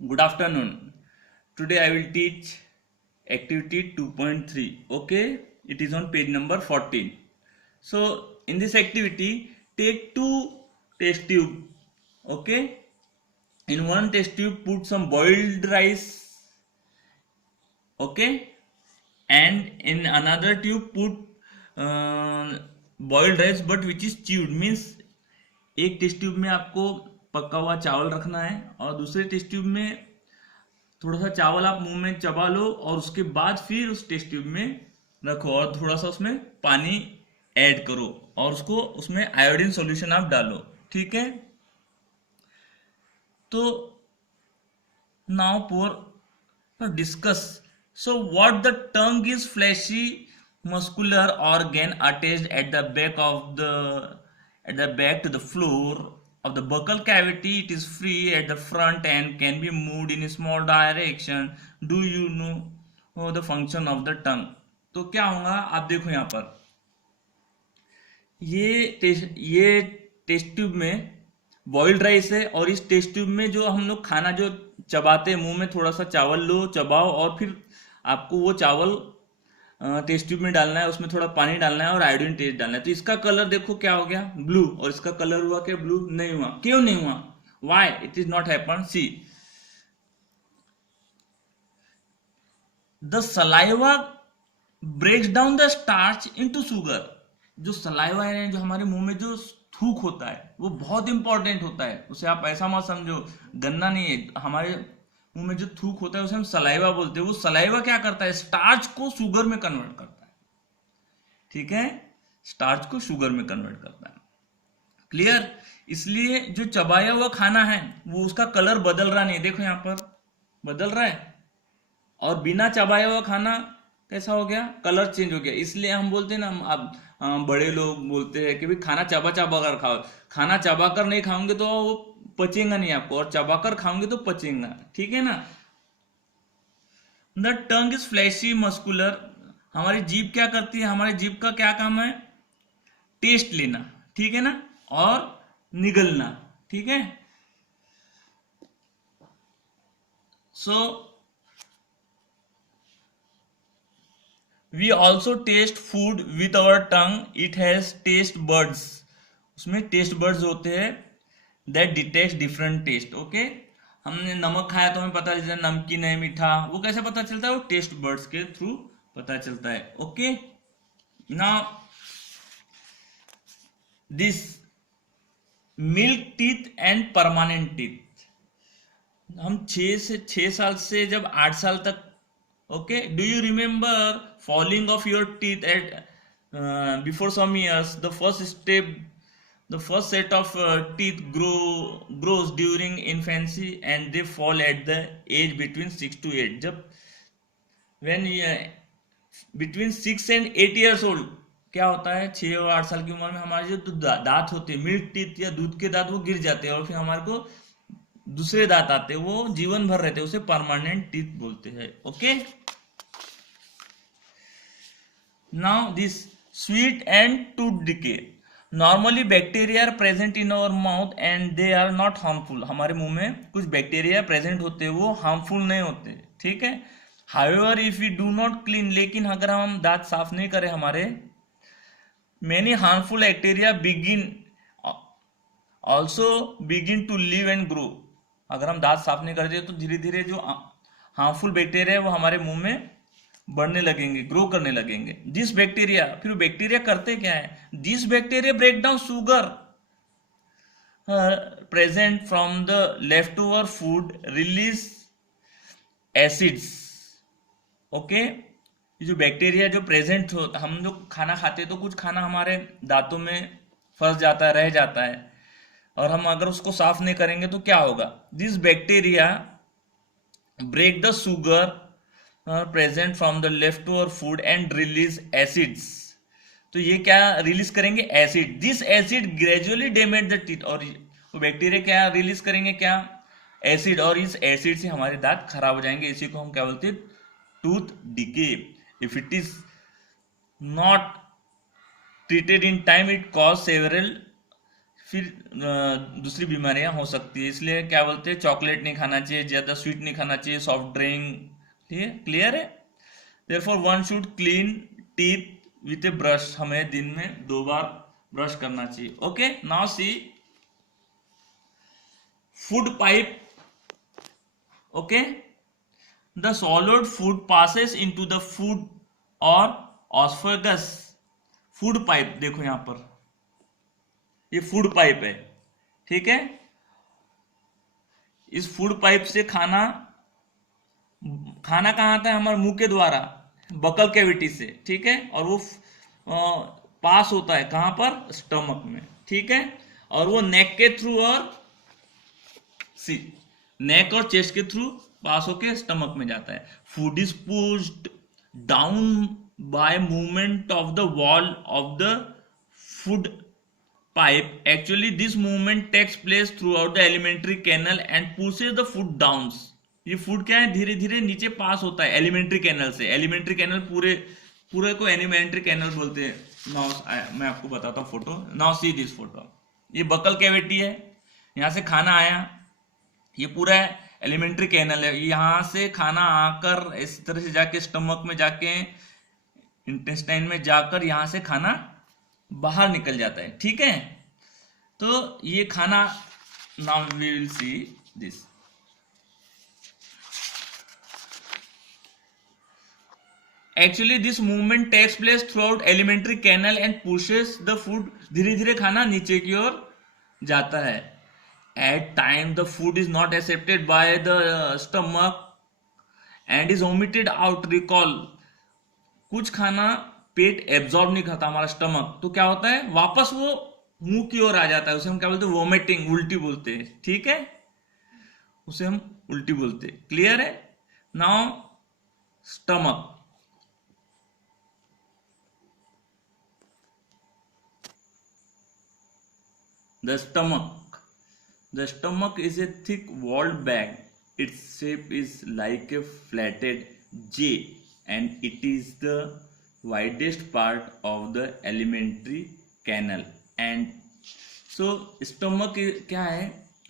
Good afternoon. Today I will teach activity 2.3. Okay, it is on page number 14. So in this activity, take two test tube. Okay, in one test tube put some boiled rice. Okay, and in another tube put uh, boiled rice but which is chewed, means एक test tube में आपको पका हुआ चावल रखना है और दूसरे टेस्ट ट्यूब में थोड़ा सा चावल आप मुंह में चबा लो और उसके बाद फिर उस टेस्ट ट्यूब में रखो और थोड़ा सा उसमें पानी ऐड करो और उसको उसमें आयोडीन सॉल्यूशन आप डालो। ठीक है, तो now for discuss. So what the tongue is fleshy muscular organ attached at the back of the at the back to the floor of the buccal cavity. It is free at the front and can be moved in a small direction. Do you know the function of the tongue? तो क्या होगा, आप देखो यहाँ पर ये test tube में boiled rice है और इस टेस्ट ट्यूब में जो हम लोग खाना जो चबाते हैं, मुंह में थोड़ा सा चावल लो, चबाओ और फिर आपको वो चावल टेस्ट ट्यूब में डालना है, उसमें थोड़ा पानी डालना है और आयोडीन टेस्ट डालना है। तो इसका कलर देखो क्या हो गया, ब्लू, और इसका कलर हुआ क्या, ब्लू नहीं हुआ। क्यों नहीं हुआ, why it is not happen? See, the saliva breaks down the starch into sugar. जो सलाइवा है, जो हमारे मुंह में जो थूक होता है, वो बहुत इंपॉर्टेंट होता है। उसे आप ऐसा मत समझो गंदा नहीं है। हमारे मुंह में जो थूक होता है उसे हम सलाइवा बोलते हैं। वो सलाइवा क्या करता है, स्टार्च को शुगर में कन्वर्ट करता है। ठीक है, स्टार्च को शुगर में कन्वर्ट करता है। क्लियर? इसलिए जो चबाया हुआ खाना है वो उसका कलर बदल रहा नहीं, देखो यहाँ पर बदल रहा है, और बिना चबाया हुआ खाना कैसा हो गया, कलर चेंज हो गया। इसलिए हम बोलते हैं ना, अब बड़े लोग बोलते हैं कि भाई खाना चबा चबा कर खाओ। खाना चबा कर नहीं खाओगे तो वो पचेगा नहीं आपको, और चबा कर खाओगे तो पचेगा। ठीक है ना। The tongue is fleshy muscular. हमारी जीभ क्या करती है, हमारी जीभ का क्या काम है, टेस्ट लेना। ठीक है ना, और निगलना। ठीक है, so we also taste food with our tongue. It has taste buds. उसमें टेस्ट बर्ड्स होते हैं that detect different taste. Okay, हमने नमक खाया तो हमें पता चलता है नमकीन है, मीठा। वो कैसे पता चलता है, वो टेस्ट बर्ड्स के थ्रू पता चलता है। Okay, now this milk teeth and permanent teeth. हम 6 साल से जब 8 साल तक, okay, do you remember falling of your teeth at before some years? The first set of teeth grows during infancy and they fall at the age between 6 to 8. जब when between 6 and 8 years old क्या होता है, 6 और 8 साल की उम्र में हमारे जो दांत होते हैं, मिल्क टीथ या दूध के दांत, वो गिर जाते हैं और फिर हमारे को दूसरे दांत आते हैं, वो जीवन भर रहते हैं, उसे परमानेंट टीथ बोलते हैं। Okay, now this sweet and tooth decay. Normally bacteria are present in our mouth and they are not harmful. हमारे मुंह में कुछ बैक्टीरिया प्रेजेंट होते हैं, वो हार्मफुल नहीं होते। ठीक है, however if we do not clean, लेकिन अगर हम दांत साफ नहीं करें हमारे, many harmful bacteria also begin to live and grow. अगर हम दांत साफ नहीं करते तो धीरे धीरे जो हार्मफुल बैक्टीरिया है वो हमारे मुंह में बढ़ने लगेंगे, ग्रो करने लगेंगे। दिस बैक्टीरिया, फिर बैक्टीरिया करते क्या है, this bacteria break down sugar present from the left over food, release acids. Okay, ये जो बैक्टीरिया जो प्रेजेंट हो, हम लोग खाना खाते तो कुछ खाना हमारे दांतों में फंस जाता है, रह जाता है, और हम अगर उसको साफ नहीं करेंगे तो क्या होगा, this bacteria break the sugar present from the left over food and release acids. तो ये क्या रिलीज करेंगे, acid. This acid gradually damage the teeth, और वो बैक्टीरिया क्या रिलीज करेंगे, क्या, एसिड, और इस एसिड से हमारे दांत खराब हो जाएंगे। इसी को हम क्या बोलते हैं, tooth decay. If it is not treated in time, it cause several फिर दूसरी बीमारियां हो सकती है, इसलिए क्या बोलते हैं, चॉकलेट नहीं खाना चाहिए, ज्यादा स्वीट नहीं खाना चाहिए, सॉफ्ट ड्रिंक। ठीक है, क्लियर है। Therefore one should clean teeth with A brush, हमें दिन में 2 बार ब्रश करना चाहिए। Okay, now sea food pipe. Okay, the solid food passes into the food और ऑस्फेगस। फूड पाइप देखो यहां पर, ये फूड पाइप है, ठीक है। इस फूड पाइप से खाना खाना कहाँ आता है, हमारे मुंह के द्वारा, बकल कैविटी से, ठीक है। और वो पास होता है कहाँ पर, स्टमक में, ठीक है। और वो नेक के थ्रू और सी नेक और चेस्ट के थ्रू पास होके स्टमक में जाता है। Food is pushed down by movement of the wall of the food pipe. Actually this movement takes place throughout the alimentary canal and pushes the food down. ये food क्या है, धीरे धीरे नीचे पास होता है एलिमेंट्री कैनल से। एलिमेंट्री कैनल पूरे पूरे को एलिमेंट्री कैनल बोलते हैं। नाउ मैं आपको बताता हूँ photo. Now see this photo, ये बकल कैविटी है, यहाँ से खाना आया, ये पूरा एलिमेंट्री कैनल है, यहाँ से खाना आकर इस तरह से जाके स्टमक में जाके इंटेस्टाइन में जाकर यहाँ से खाना बाहर निकल जाता है, ठीक है। तो ये खाना, now we will see this. Actually this movement takes place throughout alimentary canal and pushes the food, धीरे धीरे खाना नीचे की ओर जाता है। At time the food is not accepted by the stomach and is omitted out. Recall, कुछ खाना पेट एब्जॉर्ब नहीं करता हमारा स्टमक, तो क्या होता है, वापस वो मुंह की ओर आ जाता है। उसे हम क्या बोलते हैं, वोमिटिंग, उल्टी बोलते हैं, ठीक है, उसे हम उल्टी बोलते हैं। क्लियर है। Now stomach, the stomach is a thick walled bag, its shape is like a flatted J and it is the widest part of the alimentary canal and so stomach क्या है,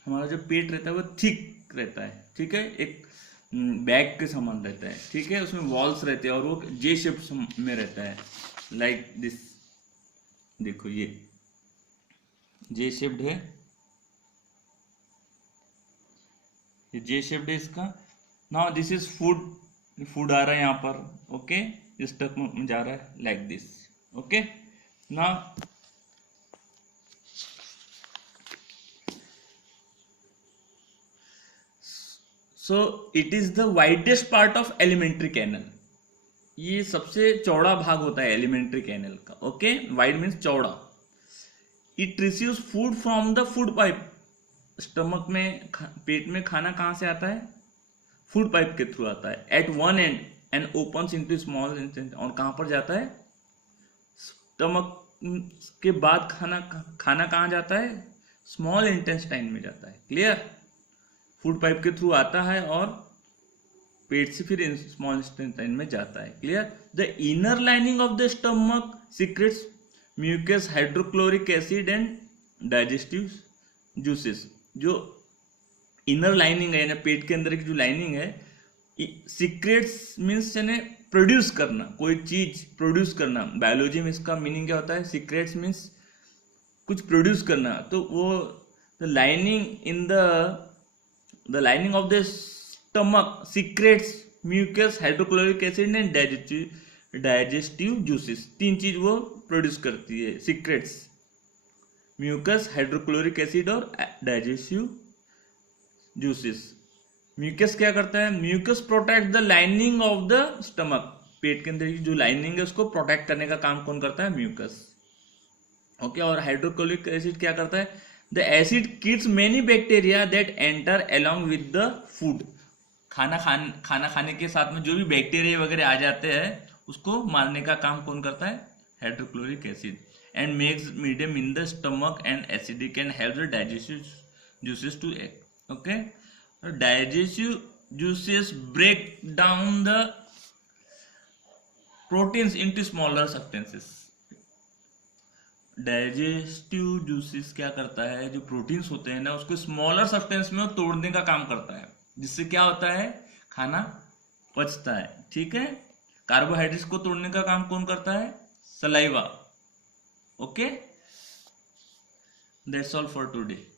हमारा जो पेट रहता है वो थिक रहता है, ठीक है, एक बैग के समान रहता है, ठीक है। उसमें वॉल्स रहते हैं और वो J शेप में रहता है, लाइक दिस। देखो ये J शेप्ड है, ये J शेप्ड है इसका। Now this is food, food आ रहा है यहाँ पर, ओके, स्टमक में जा रहा है like this, okay. Now so it is the widest part of alimentary canal, ये सबसे चौड़ा भाग होता है एलिमेंट्री कैनल का, ओके। वाइड मीन्स चौड़ा। It receives food from the food pipe, stomach में पेट में खाना कहाँ से आता है, फूड पाइप के थ्रू आता है। At one end and opens into small intestine, और कहाँ पर जाता है, स्टमक के बाद खाना कहाँ जाता है, स्मॉल इंटेस्टाइन में जाता है। क्लियर। फूड पाइप के थ्रू आता है और पेट से फिर स्मॉल इंटेस्टाइन में जाता है। Clear. The inner lining of the stomach secretes mucus, hydrochloric acid and digestive juices. जो इनर लाइनिंग है, यानी पेट के अंदर की जो लाइनिंग है, सीक्रेट्स मीन्स यानी प्रोड्यूस करना, कोई चीज प्रोड्यूस करना। बायोलॉजी में इसका मीनिंग क्या होता है, सीक्रेट्स मीन्स कुछ प्रोड्यूस करना। तो वो the lining in the lining of the stomach secretes mucus, hydrochloric acid and digestive juices. 3 चीज वो प्रोड्यूस करती है, सीक्रेट्स, म्यूकस, हाइड्रोक्लोरिक एसिड और डाइजेस्टिव जूसेस। म्यूकस क्या करता है, mucus protect the lining of the stomach, पेट के अंदर की जो लाइनिंग है उसको प्रोटेक्ट करने का काम कौन करता है, म्यूकस, ओके। और हाइड्रोक्लोरिक एसिड क्या करता है, the acid kills many bacteria that enter along with the food. खाना खाने के साथ में जो भी बैक्टीरिया वगैरह आ जाते हैं उसको मारने का काम कौन करता है, hydrochloric acid. And makes medium in the stomach and acidic and help the digestive juices to egg, okay. Digestive juices break down the proteins into smaller substances. Digestive juices क्या करता है, जो प्रोटीन्स होते हैं ना उसको स्मॉलर सब्सटेंस में तोड़ने का काम करता है, जिससे क्या होता है, खाना पचता है। ठीक है, कार्बोहाइड्रेट्स को तोड़ने का काम कौन करता है, saliva. Okay, that's all for today.